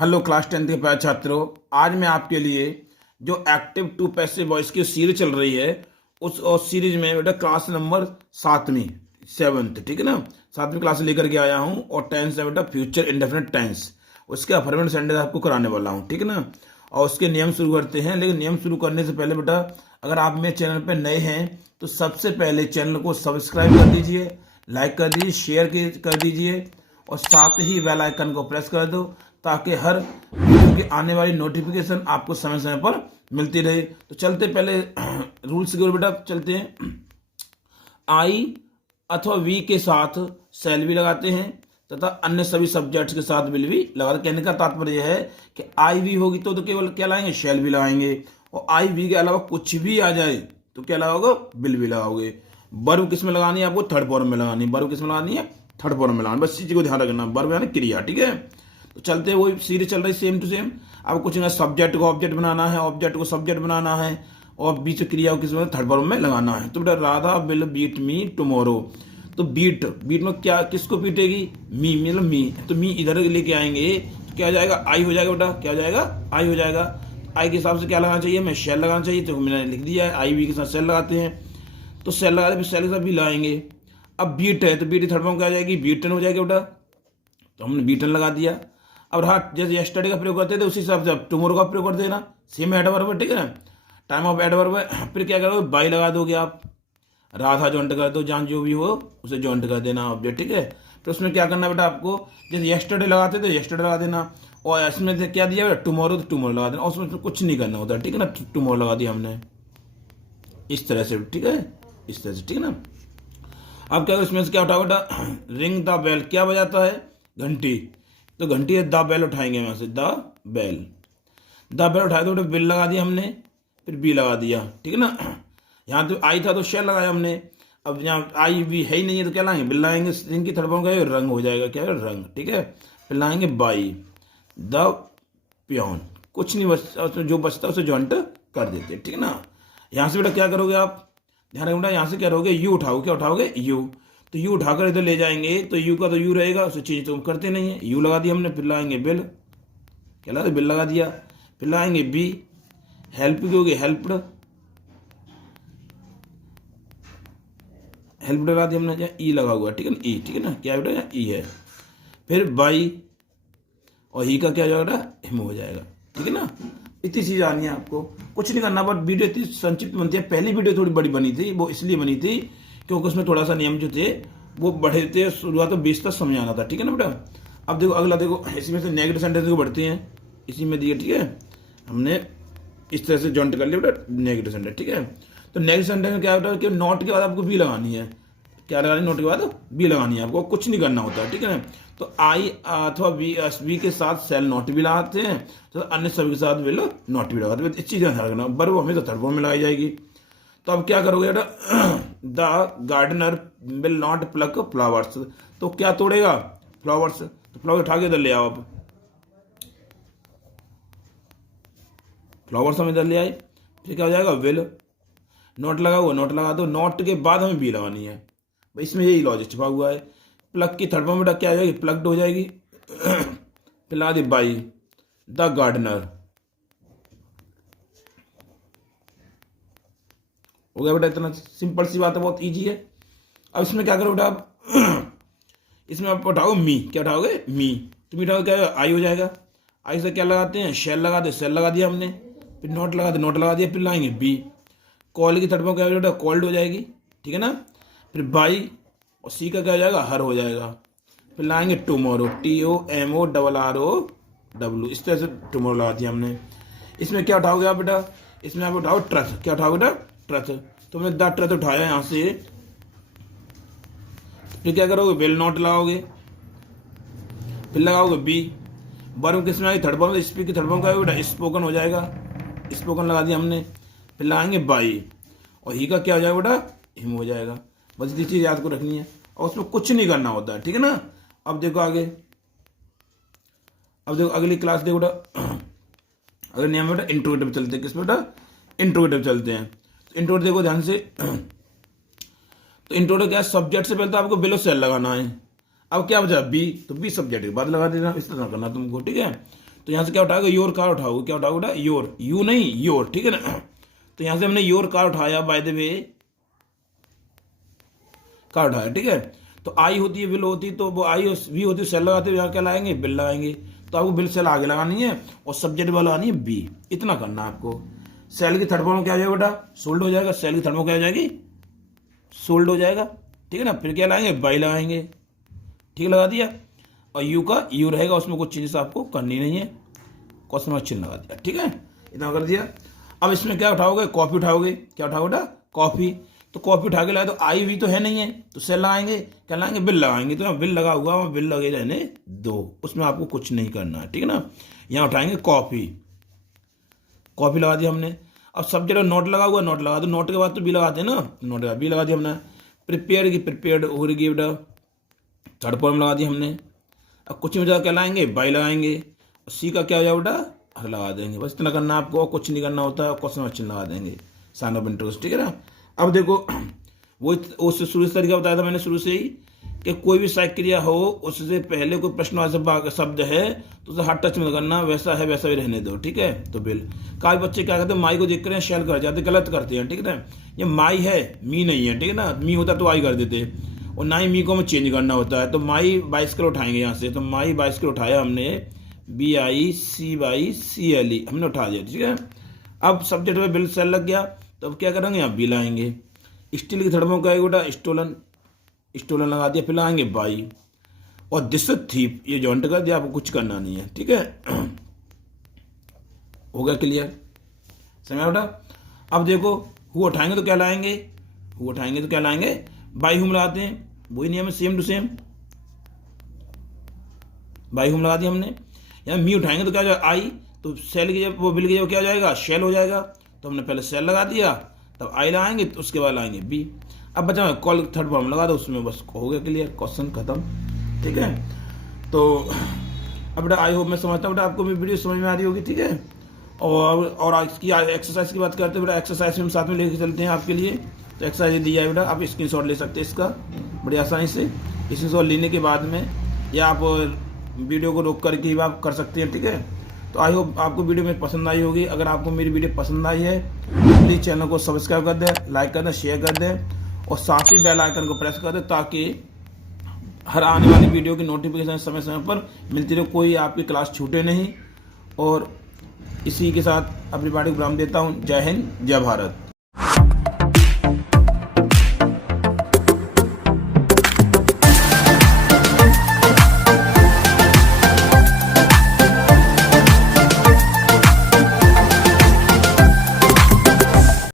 Hello class 10 के प्यारे छात्रों। आज मैं आपके लिए जो एक्टिव टू पैसिव वॉइस की सीरीज चल रही है उस सीरीज में बेटा क्लास नंबर 7वीं 7th, ठीक है ना, 7वीं क्लास लेकर के आया हूँ। और टेंस है बेटा फ्यूचर इंडेफिनिट टेंस, उसके अफर्मेटिव सेंटेंस आपको कराने वाला हूँ, ठीक है ना। और उसके नियम शुरू करते हैं। लेकिन नियम शुरू करने से पहले बेटा, अगर आप मेरे चैनल पर नए हैं तो सबसे पहले चैनल को सब्सक्राइब कर दीजिए, लाइक कर दीजिए, शेयर कर दीजिए और साथ ही बेल आइकन को प्रेस कर दो ताकि हर वीडियो की आने वाली नोटिफिकेशन आपको समय समय पर मिलती रहे। तो चलते पहले रूल्स की ओर बेटा चलते हैं। आई अथवा वी के साथ सेल भी लगाते हैं तथा अन्य सभी सब्जेक्ट्स के साथ विल भी लगाते। कहने का तात्पर्य यह है कि आई वी होगी तो केवल क्या लगाएंगे, शेल भी लगाएंगे। और आई वी के अलावा कुछ भी आ जाए तो क्या लगाओगे, विल भी लगाओगे। वर्ब किस में लगानी है, आपको थर्ड फॉर्म में लगानी है। वर्ब किस में लगानी है, थर्ड फॉर्म में लगानी। बस इस चीज को ध्यान रखना, वर्ब यानी क्रिया, ठीक है। तो चलते हैं, वही सीरीज चल रही सेम टू सेम। अब कुछ सब्जेक्ट को ऑब्जेक्ट बनाना है, ऑब्जेक्ट को सब्जेक्ट बनाना है और बीच क्रिया को किस में, थर्ड फॉर्म में लगाना है। तो बेटा Radha will beat me tomorrow. तो बीट में क्या, किसको पीटेगी, मी, मतलब मी। तो मी इधर लेके आएंगे तो क्या हो जाएगा, आई हो जाएगा बेटा। क्या हो जाएगा, आई हो जाएगा। आई के हिसाब से क्या लगाना चाहिए, मैं शेल लगाना चाहिए, तो मैंने लिख दिया है। आई वी के साथ सेल लगाते हैं तो सेल लगाते, फिर सेल के साथ भी लगाएंगे। अब बीट है तो बीट थर्ड फॉर्म क्या आ जाएगी, बीटन हो जाएगी बेटा। तो हमने बीटन लगा दिया। अब हाँ, जैसे यस्टरडे का प्रयोग करते थे उसी हिसाब से अब टुमारो का प्रयोग कर देना, सेम एडवर्ब है, ठीक है ना, टाइम ऑफ एडवर्ब है। फिर क्या करोगे, बाई लगा दोगे आप। राधा जॉइंट कर दो, जहाँ जो भी हो उसे जॉइंट कर देना ऑब्जेक्ट, ठीक है। तो उसमें क्या करना बेटा आपको, जैसे यस्टरडे लगाते थे यस्टरडे लगा देना। और इसमें से क्या दिया बेटा, टुमारो तो टुमारो लगा देना। और उसमें कुछ नहीं करना होता, ठीक है ना। टुमारो लगा दिया हमने इस तरह से, ठीक है, इस तरह से, ठीक है ना। अब क्या, इसमें से क्या उठाओ बेटा, रिंग द बेल, क्या बजाता है, घंटी। तो घंटी है, द बेल उठाएंगे वहां से, द बेल। द बेल उठाए तो बेटा बिल लगा दिया हमने, फिर बी लगा दिया, ठीक है ना। यहाँ तो आई था तो शेल लगाया हमने। अब यहाँ आई भी है ही नहीं है तो क्या लाएंगे, बिल लाएंगे। रिंग की थर्ड फॉर्म का रंग हो जाएगा, क्या है, रंग, ठीक है। फिर लाएंगे बाई, द प्योन। कुछ नहीं बचता, उसमें जो बचता है उसे जॉइंट कर देते, ठीक है ना। यहाँ से बेटा क्या करोगे आप, ध्यान रखना, यहाँ से क्या करोगे, यू उठाओगे, क्या उठाओगे, यू। तो यू उठाकर इधर ले जाएंगे तो यू का तो यू रहेगा, उसे चेंज तो करते नहीं है। यू लगा दिया हमने, फिर लाएंगे बिल, क्या लगा, बिल लगा दिया। फिर लाएंगे बी, हेल्प की होगी, हेल्प्ड, हेल्प लगा दिया हमने, ई लगा हुआ, ठीक है ना, ई, ठीक है ना, क्या बेटा, यहाँ ई है। फिर बाई और ही का क्या हो जाएगा, हिम हो जाएगा, ठीक है ना। इतनी चीज आनी है आपको, कुछ नहीं करना। बट वीडियो इतनी संक्षिप्त बनती है। पहली वीडियो थोड़ी बड़ी बनी थी, वो इसलिए बनी थी क्योंकि उसमें थोड़ा सा नियम जो थे वो बढ़े थे, शुरुआत में 20 तक समझाना था, ठीक है ना बेटा। अब देखो अगला, देखो इसी में से नेगेटिव सेंटेंस को बढ़ते हैं, इसी में दिए, ठीक है। हमने इस तरह से जॉइंट कर लिया बेटा, नेगेटिव सेंटेंस, ठीक है। तो नेगेटिव सेंटेंस में क्या बेटा कि नॉट के बाद आपको बी लगानी है। क्या लगानी, नोट के बाद बी लगानी है आपको, कुछ नहीं करना होता है, ठीक है ना। तो आई अथवा बी के साथ सेल नॉट भी लगाते हैं तो अन्य सभी के साथ विल नॉट भी लगाते हैं। इस चीज का ध्यान रखना, वर्ब हमें थर्ड फॉर्म में लगाई जाएगी। तो अब क्या करोगे बेटा, the gardener will not pluck flowers. तो क्या तोड़ेगा, फ्लावर्स। तो फ्लावर उठा के इधर ले आओ आप, फ्लावर्स हम इधर ले आए। फिर क्या हो जाएगा, विल, नोट लगा हुआ, नोट लगा दो। नोट के बाद हमें बी लगानी है, इसमें यही लॉजिक छिपा हुआ है। प्लग की थर्ड फॉर्म बेटा क्या हो जाएगी, प्लग्ड हो जाएगी। फिर लगा दी बाई, द गार्डनर, हो गया बेटा। इतना सिंपल सी बात है, बहुत इजी है। अब इसमें क्या करो बेटा आप, इसमें आप उठाओ मी, क्या उठाओगे, मी। तो मी उठाओ, क्या आई हो जाएगा। आई से क्या लगाते हैं, शेल लगाते, सेल लगा दिया हमने। फिर नोट लगाते, नोट लगा दिया। फिर लाएंगे बी, कॉल की थर्ड फॉर्म क्या हो बेटा, कॉल्ड हो जाएगी, ठीक है ना। फिर बाई और सी का क्या हो जाएगा, हर हो जाएगा। फिर लाएंगे टुमारो, TOMORRO, इस तरह से टुमारो लगा दिया हमने। इसमें क्या उठाओगे आप बेटा, इसमें आप उठाओ ट्रथ, क्या उठाओगे बेटा, ट्रथ। तो हमने द ट्रथ उठाया यहां से। फिर क्या करोगे, विल नॉट लगाओगे। फिर लगाओगे बी, वर्ब किसमें आई, थर्ड फॉर्म, स्पीक की थर्ड फॉर्म का बेटा, स्पोकन हो जाएगा, स्पोकन लगा दिया हमने। फिर लगाएंगे बाई और ही का क्या हो जाएगा बेटा, हिम हो जाएगा। बस ये चीज याद को रखनी है और उसमें कुछ नहीं करना होता है, ठीक है ना। अब देखो आगे, अब देखो अगली क्लास देखो बेटा, अगर नियम बेटा इंट्रोगेटिव चलते हैं, किस बेटा, इंट्रोगेटिव चलते हैं। तो इंट्रोगेटिव देखो ध्यान से। तो इंट्रोगेटिव क्या है, सब्जेक्ट से पहले तो आपको बिलो सेल लगाना है। अब क्या बचा, बी, तो बी सब्जेक्ट के बाद लगा देना, इस तरह करना तुमको, ठीक है। तो तो यहाँ से क्या उठाओगे, योर कार उठाओगे, क्या उठाओगे बेटा, योर, यू नहीं योर, ठीक है ना। तो यहाँ से हमने योर कार उठाया, बाय द वे कार उठाया, ठीक है। तो आई होती है विल होती, तो वो आई वी होती है सेल लगाते, यहाँ क्या लगाएंगे, बिल लगाएंगे। तो आपको बिल सेल आगे लगानी है और सब्जेक्ट वाला लगानी है बी, इतना करना है आपको। सेल की थर्ड फॉर्म क्या हो जाएगा बेटा, सोल्ड हो जाएगा। सेल की थर्ड फॉर्म क्या हो जाएगी, सोल्ड हो जाएगा, ठीक है ना। फिर क्या लगाएंगे, बाई लगाएंगे, ठीक लगा दिया। और यू का यू रहेगा, उसमें कुछ चीज़ आपको करनी नहीं है, क्वेश्चन मार्क चिन्ह लगा दिया, ठीक है, इतना कर दिया। अब इसमें क्या उठाओगे, कॉपी उठाओगे, क्या उठाओगे बेटा, कॉपी। तो कॉपी उठा के लाए, तो आई भी तो है नहीं है, तो सेल लगाएंगे, क्या लगाएंगे, बिल लगाएंगे। तो बिल लगा हुआ, वहाँ बिल लगे रहने दो, उसमें आपको कुछ नहीं करना है, ठीक है ना। यहाँ उठाएंगे कॉपी, कॉपी लगा दिया हमने। अब सब्जेक्ट में नोट लगा हुआ, नोट लगा दो, नोट के बाद तो बी लगाते हैं ना, नोट का बी लगा दिया हमने। प्रिपेयर की प्रिपेयर्ड हो रही बेटा, थर्ड फॉर्म लगा दिया हमने। अब कुछ में क्या लाएंगे, बाई लगाएंगे। सी का क्या हो जाएगा बेटा, हर लगा देंगे, बस इतना करना आपको, और कुछ नहीं करना होता है, क्वेश्चन मार्क चिन्ह लगा देंगे, साइन ऑफ इंटरेस्ट, ठीक है ना। अब देखो वो उससे शुरू से तरीका बताया था मैंने शुरू से ही, कि कोई भी सहायक क्रिया हो, उससे पहले कोई प्रश्नवाचक शब्द है तो उसे हाथ टच में करना, वैसा है वैसा भी रहने दो, ठीक है। तो बिल, काफी बच्चे क्या करते हैं, माई को देख कर शैल कर जाते, गलत करते हैं, ठीक है ना। ये माई है, मी नहीं है, ठीक है ना। मी होता तो आई कर देते, और ना ही मी को हमें चेंज करना होता है। तो माई बाइसिकल उठाएंगे यहाँ से, तो माई बाइसिकल उठाया हमने, B I C Y C L E हमने उठा दिया, ठीक है। अब सब्जेक्ट में बिल सेल लग गया, तो अब क्या करेंगे, यहाँ बी लाएंगे। स्टील की थर्मो का बेटा, स्टोलन, स्टोलन लगा दिया, फिर लगाएंगे बाई। और दिस थीप, ये जॉइंट कर दिया, आपको कुछ करना नहीं है, ठीक है। हो गया क्लियर, समझ बेटा। अब देखो हु उठाएंगे तो क्या लाएंगे, हु उठाएंगे तो क्या लाएंगे, बाई हुम लगाते हैं, वही नियम है, सेम टू सेम, बाई हुम लगा दिया हमने। यहाँ मी उठाएंगे तो क्या हो जाएगा, आई, तो सेल की जब वो बिल की जब क्या हो जाएगा, शेल हो जाएगा। तो हमने पहले सेल लगा दिया, तब आई लगाएंगे, तो उसके बाद लाएंगे बी। अब बचा कॉल थर्ड फॉर्म लगा दो, उसमें बस हो गया क्लियर, क्वेश्चन खत्म, ठीक है। तो अब बेटा आई होप, मैं समझता हूँ बेटा आपको मेरी वीडियो समझ में आ रही होगी, ठीक है। और इसकी एक्सरसाइज की बात करते हैं बेटा, एक्सरसाइज हम साथ में लेके चलते हैं आपके लिए। तो एक्सरसाइज दी जाए बेटा, आप स्क्रीनशॉट ले सकते हैं इसका बड़ी आसानी से। स्क्रीनशॉट लेने के बाद में या आप वीडियो को रोक करके आप कर सकते हैं, ठीक है। तो आई होप आपको वीडियो में पसंद आई होगी। अगर आपको मेरी वीडियो पसंद आई है, प्लीज़ चैनल को सब्सक्राइब कर दें, लाइक कर दें, शेयर कर दें, और साथ ही बेल आइकन को प्रेस कर दें, ताकि हर आने वाली वीडियो की नोटिफिकेशन समय समय पर मिलती रहे, कोई आपकी क्लास छूटे नहीं। और इसी के साथ अपनी पार्टी को विराम देता हूँ। जय हिंद, जय भारत।